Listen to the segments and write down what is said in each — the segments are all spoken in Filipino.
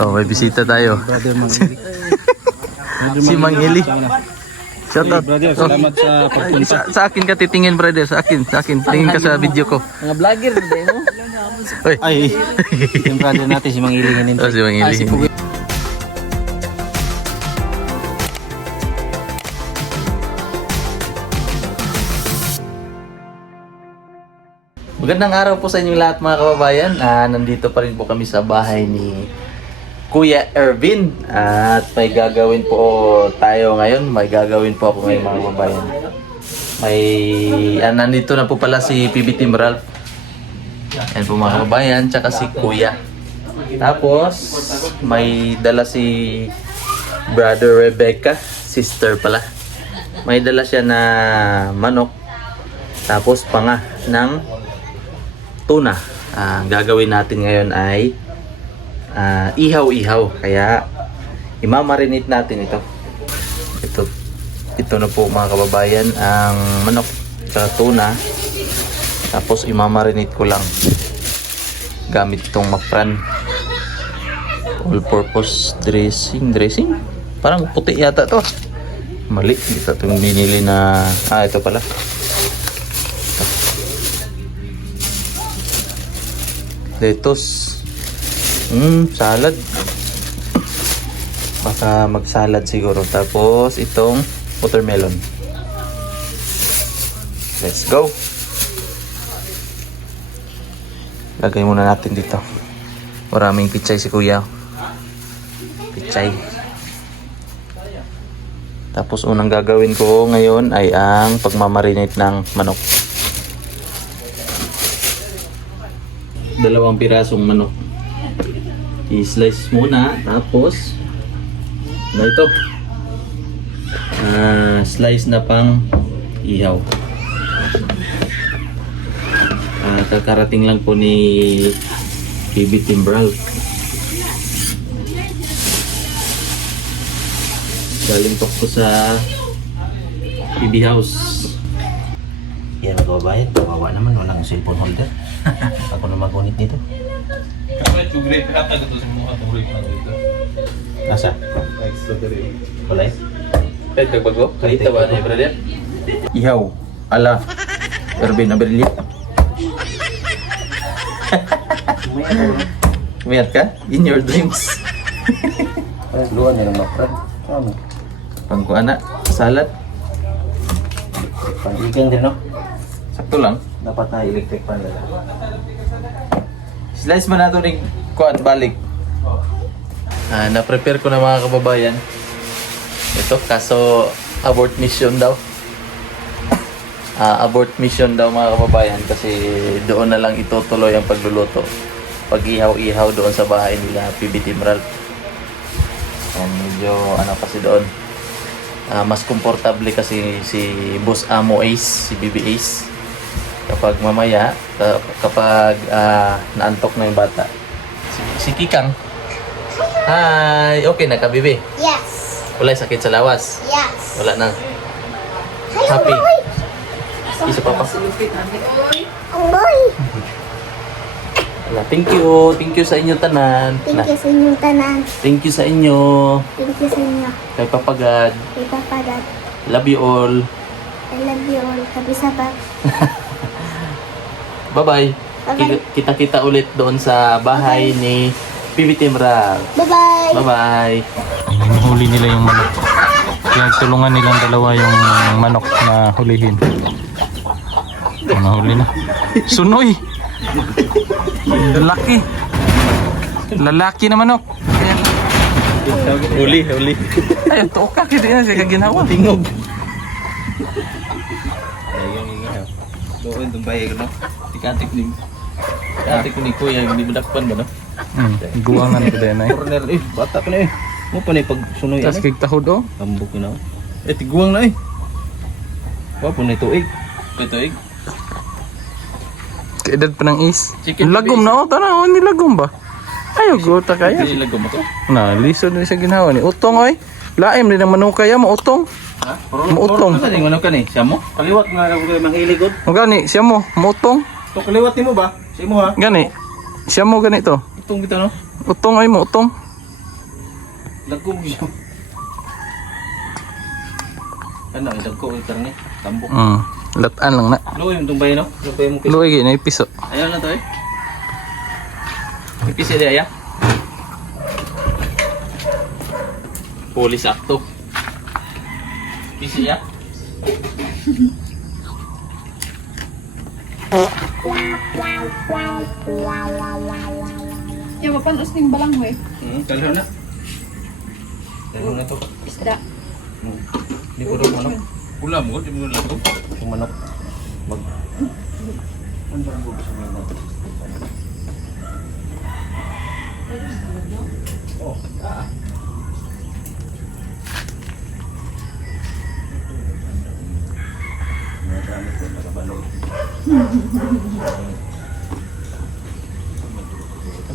Oh, may bisita tayo. Brother Mangili. Si Mangili. Shout out. Brother, salamat sa pagpunta. Sa akin ka titingin, brother. Sa akin. Tingin ka sa video ko. Mga vlogger din mo. Uy. Ay, yung brother natin si Mangili ngayon. Oh, si Mangili. Magandang araw po sa inyong lahat mga kababayan. Nandito pa rin po kami sa bahay ni Kuya Ervin. At may gagawin po tayo ngayon. May gagawin po ako ngayon mga kababayan. Nandito na po pala si PB Team Ralph. Yan po mga kababayan. Tsaka si Kuya. Tapos may dala si Brother Rebecca. Sister pala. May dala siya na manok. Tapos panga ng tuna. Gagawin natin ngayon ay ihaw-ihaw. Kaya imamarinate natin ito. Ito na po mga kababayan ang manok sa tuna. Tapos imamarinate ko lang gamit itong makran. All-purpose dressing. Parang puti yata to. Mali. Ito itong binili na ito pala. Lettuce. Salad. Baka mag-salad siguro. Tapos itong watermelon. Let's go. Lagay muna natin dito. Maraming pichay si Kuya. Pichay. Tapos unang gagawin ko ngayon ay ang pagmamarinate ng manok. 2 pirasong manok. I-slice muna. Tapos na ito. Slice na pang ihaw. Kakarating lang po ni PB Team Ralph. Galing po ko sa PB House. Yan mga kababayan, kawawa naman, walang cellphone holder. Ako na magunit dito. Nasa? Wala eh? Pwede bago? Kalita ba na brother? Ihaw. Ala. Ervin Aberli. Mayat ka? In your dreams. Luan yan ang makran. Ano? Pangko anak. Salad. Pandigang din, no? Sakto lang. Dapat na electric pan nila. Slice mo na ito rin kuan balik. Na-prepare ko na mga kababayan. Ito, kaso abort mission daw. Abort mission daw mga kababayan kasi doon na lang itutuloy ang pagluluto. Pag-ihaw-ihaw doon sa bahay nila PB Team Ralph. Medyo kasi doon. Mas komportable kasi si Boss Amo Ace, si BB Ace. Kapag mamaya, kapag naantok na yung bata. Si Kikang. Hi! Okay na ka, Bibi? Yes. Wala sakit sa lawas? Yes. Wala na. Hello, Happy. boy. Isa pa pa. Ang boy. Thank you. Thank you sa inyo tanan. Thank you sa inyong tanan. Thank you sa inyo. Thank you sa inyo. Kay Papagad. Kay Papagat. Love you all. I love you all. Kabisabat. Bye-bye. Bye-bye. Kita-kita ulit doon sa bahay ni PB Team Ralph. Bye-bye. Bye-bye. Huli nila yung manok. Tulungan nilang dalawa yung manok na hulihin. Nahuli na. Sunoy! Lalaki na manok. Huli. Ay, toka kita yan siya kaginawa. Tingog. Ayun. Doon itong bahay ko, no? Tikatik ni Kuya, hindi mo dakpan ba, no? Guwangan ko din ay. Corner, bata pa na Mo pa na pag sunoy. Tas kig tahod oh. Tambok na. Tiguang na Wa po na tuig. Tuig. Kaedad pa ng is. Chicken Lagom na oh, tanaw ni lagom ba? Ayo gota kaya. Hindi lagom mo to. Na, lisod ni sa ginawa ni. Utong oy. Laim din ang manok kaya mo utong. Ha? Mautong. Ano yung manok ka ni? Siya mo? Kaliwat nga ako kayo manghiligod. O gani, siya mo, mutong. To kaliwat mo ba? Si mo ha? Gani. Siya mo ganito. Utong kita no? Utong ay mo, utong. Lagkog yun. Ano, lagkog yung karne. Tambok. Lataan lang na. Luoy yung tumbay no? Luoy mo piso. Luwag na piso. Ayaw na to eh. May piso di aya. Police acto. Piso ya. Ya, mapanos ning balanghoy. Kalho na. Kalho na to. Isda. Di ko rin manok. Ulam mo, di mo lang to. Yung manok. Mag... Ano ba mo gusto mo manok? Oh,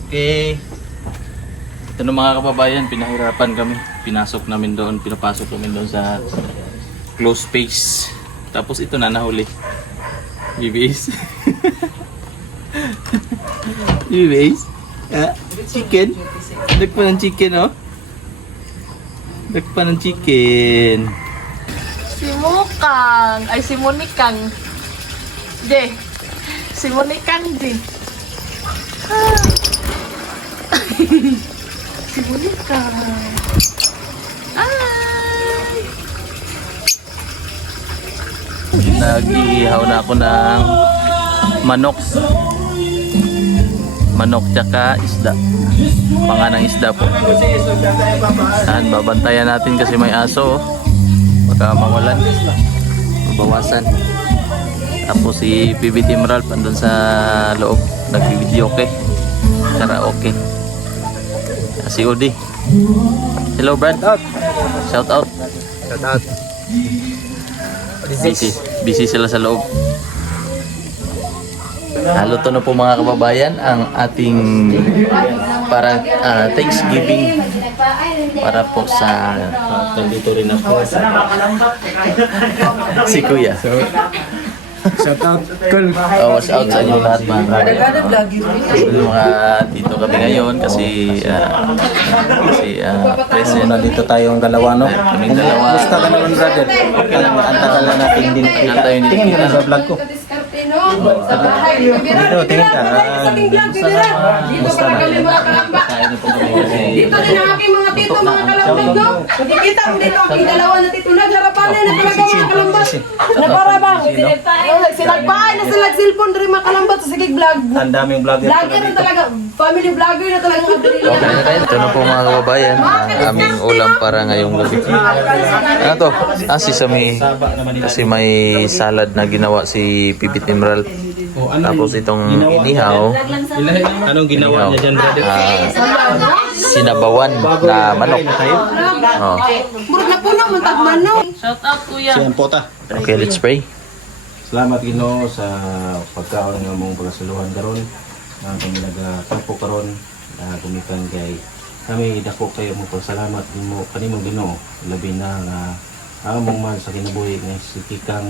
okay. Ito na mga kababayan, pinahirapan kami. Pinasok namin doon, pinapasok namin doon sa closed space. Tapos ito na nahuli. BBS. BBS. Ah, chicken. Dagpa ng chicken, oh. Dagpa ng chicken. Si Mukang. Ay, si Monikang. De. Si Monikang, de. Si Monikang. Ay! Nag-ihaw na ako ng manok. Manok tsaka isda. Panganang isda po. Saan babantayan natin kasi may aso. Oh. Baka mawalan. Mabawasan. Tapos si PB Team Ralph andun sa loob. Nag-video okay. Karaoke. Si Odi. Hello Brad. Shout out. Shout out. Busy sila sa loob. Haluto na po mga kababayan ang ating para Thanksgiving para po sa nandito rin ako si Kuya. Shout out. Cool. Watch out sa inyo lahat mga mga dito kami ngayon kasi present Una dito tayong dalawa, no? kaming dalawa. Gusto ka naman, brother. Okay lang, antagal na natin din kita. Antayin din Tingin kita. ka sa vlog ko. Dito, tingin ka. Dito pala kami mga kalamba. Kain na po kami kasi Dito rin ang aking mga tito, mga kalambag, no? Nakikita mo dito aking dalawa na tito. Nagharapan na talaga mga kalambag. Na para bang? Sinagpaan na sila cellphone rin mga kalambag sa Sigig Vlog. Ang daming vlogger Vlogger pala na dito. talaga. Family vlogger na talaga ang abdili. ito na po mga kababayan ang aming ulam para ngayong gabi. Ano to? Sesame. Kasi may salad na ginawa si PB Team Ralph. Tapos itong inihaw, Anong ginawa niya dyan, brother? sinabawan na manok. Oh. Murag na puno, mantag manok. Si Ampota. Okay, let's pray. Salamat Ginoo sa pagkaon nga mong pagasaluhan karon. Kami nagatapo karon gumikan kay kami dako kayo mo pasalamat nimo kanimo Ginoo labi na nga among man sa kinabuhi nga si Kikang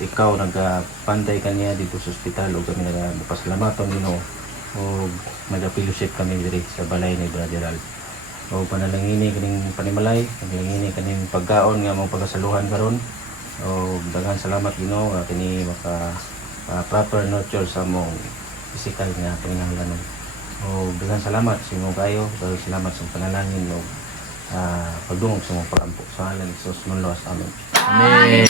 ikaw nagapanday kaniya dito sa ospital o kami nagpasalamaton Ginoo o nagapilosip kami diri sa balay ni Brother Ralph. O panalangini kaning panimalay, panalangini kaning pagkaon nga mong pagasaluhan karon. O daghang salamat Ginoo nga kini maka proper nurture sa mong physical nga panginahanglanon. O daghang salamat sa imong kayo, daghang salamat sa panalangin o pagdungog sa mong pagampo sa ngalan ni Jesus manluwas amen. Amen.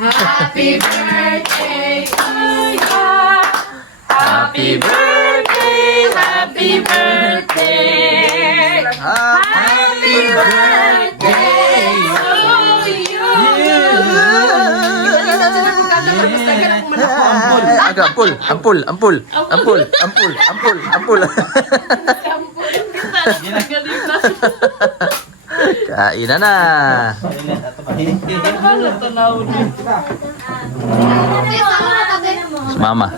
Happy birthday to you. Happy birthday, happy birthday, happy birthday to you. Ampul, ampul, ampul, ampul, ampul, ampul, ampul. Kain na. Mama.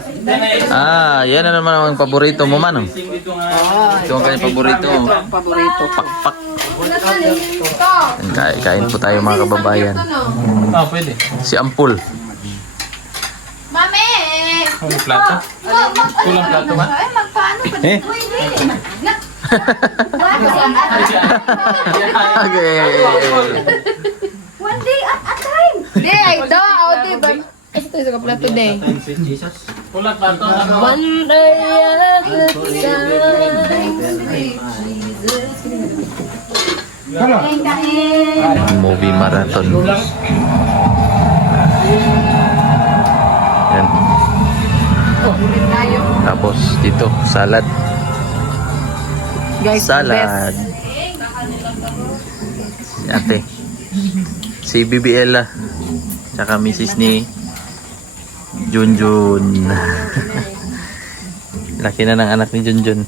Yan na naman ang paborito mo, Manong. Ito ang kanyang paborito. Paborito. Pakpak. Kain po tayo mga kababayan. Pwede. Si Ampul. Mami! May plato. Kulang plato ba? Ay, magpaano pa Eh? Okay. One day at a time. Di, ay do, di ba? Ito yung plato day. Kulang plato. One day at a time. Movie marathon. Yan. Tapos dito, salad. Guys, Salad. Si ate. Si Bibiela. Tsaka misis ni Junjun. Laki na ng anak ni Junjun.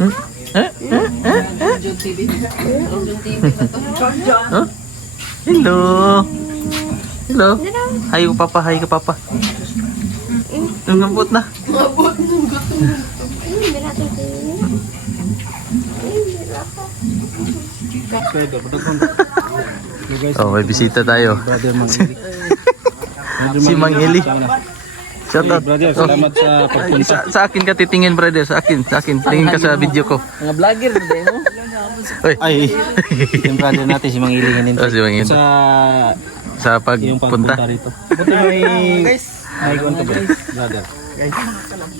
Hmm? Huh? Hello. Hello. Hi ka papa, hi ka papa. Ngambot na. Oh, may bisita tayo. Brother Mang Eli. Si Mang Eli. Shout out. Brother, salamat sa pagpunta. Sa akin ka titingin, brother. Sa akin. Tingin ka sa video ko. Mga vlogger din mo. Ay, yung brother natin si Mang Eli ngayon. Oh, si Mang Eli. Sa Yung pagpunta. pagpunta rito. Buti may kwento ba, brother?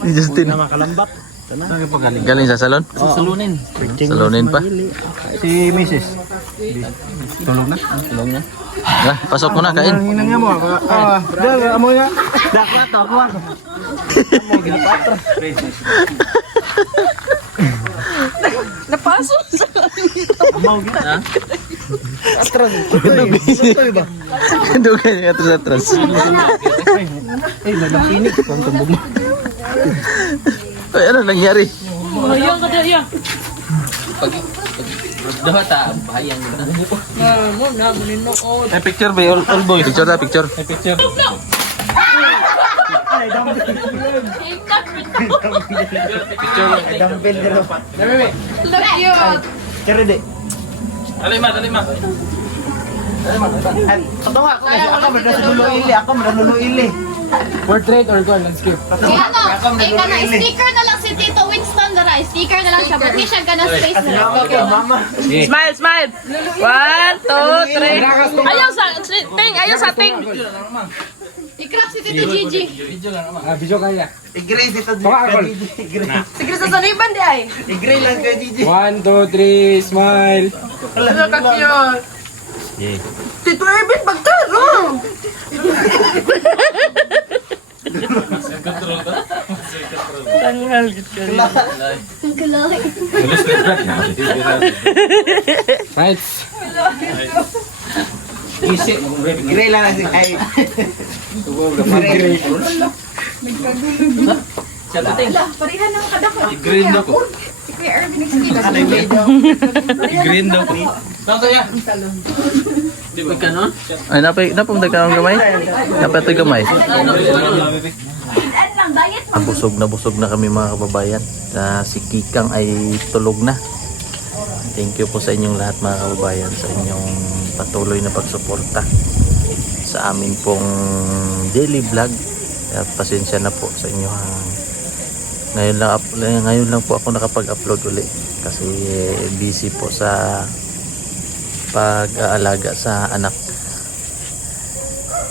Ni Justin. Makalambat. Saan ka pa galing? Galing sa salon? Salunin. Salunin pa. Si Mrs. Tulog na? Tulog na. Ah, pasok mo na, kain. Hinang nga mo. Dahil, amo nga. Dakwa to, ako. Amo, ginapatra. Napasok sa Amo, gina. Atras. ba? Dugan niya atras. Ay, naglapinig. Ang tumbog mo. Ay, ano nangyari? Ayun ka dyan. Ay, picture ba? All boys. Picture na, picture. May picture. Look cute. Kere de. Alima. Patawa ko kasi ako madasulo ili. Ako madasulo ili. Portrait or kung landscape? Kaya ano, sticker na lang si Tito Winston na rin. Sticker na lang siya. Buti siya ka na space na lang. Mama. Smile, smile. 1, 2, 3. Ayaw sa ting, ayaw sa ting. I-crack si Tito Gigi. Video kaya. I-gray dito. I-gray. Sige sa saniban di ay. I-gray lang kay Gigi. 1, 2, 3, smile. Ano ka cute. Yeah. Tito Ervin, pagkaro. Tangal gitu. Right. Gray lang kasi ay. Parihan ng kadako. Green daw ko. Si Kuya Ervin nagsikila. Green daw ko. Di ba ka nun? Ay, napunta ka ng gamay? Napatay gamay? Nabusog na kami mga kababayan. Si Kikang ay tulog na. Thank you po sa inyong lahat mga kababayan sa inyong patuloy na pagsuporta sa amin pong daily vlog. Pasensya na po sa inyo. Ngayon lang po ako nakapag-upload uli kasi busy po sa pag-aalaga sa anak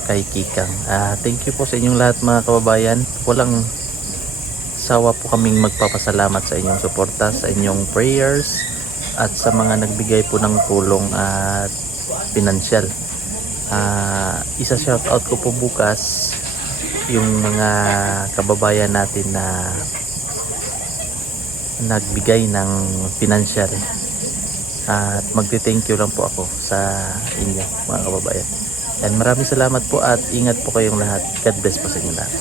kay Kikang. Thank you po sa inyong lahat mga kababayan. Walang sawa po kaming magpapasalamat sa inyong suporta, sa inyong prayers at sa mga nagbigay po ng tulong at pinansyal. Isa shout out ko po bukas yung mga kababayan natin na nagbigay ng pinansyal. At magti-thank you lang po ako sa inyo mga kababayan. And maraming salamat po at ingat po kayong lahat. God bless po sa inyo lahat.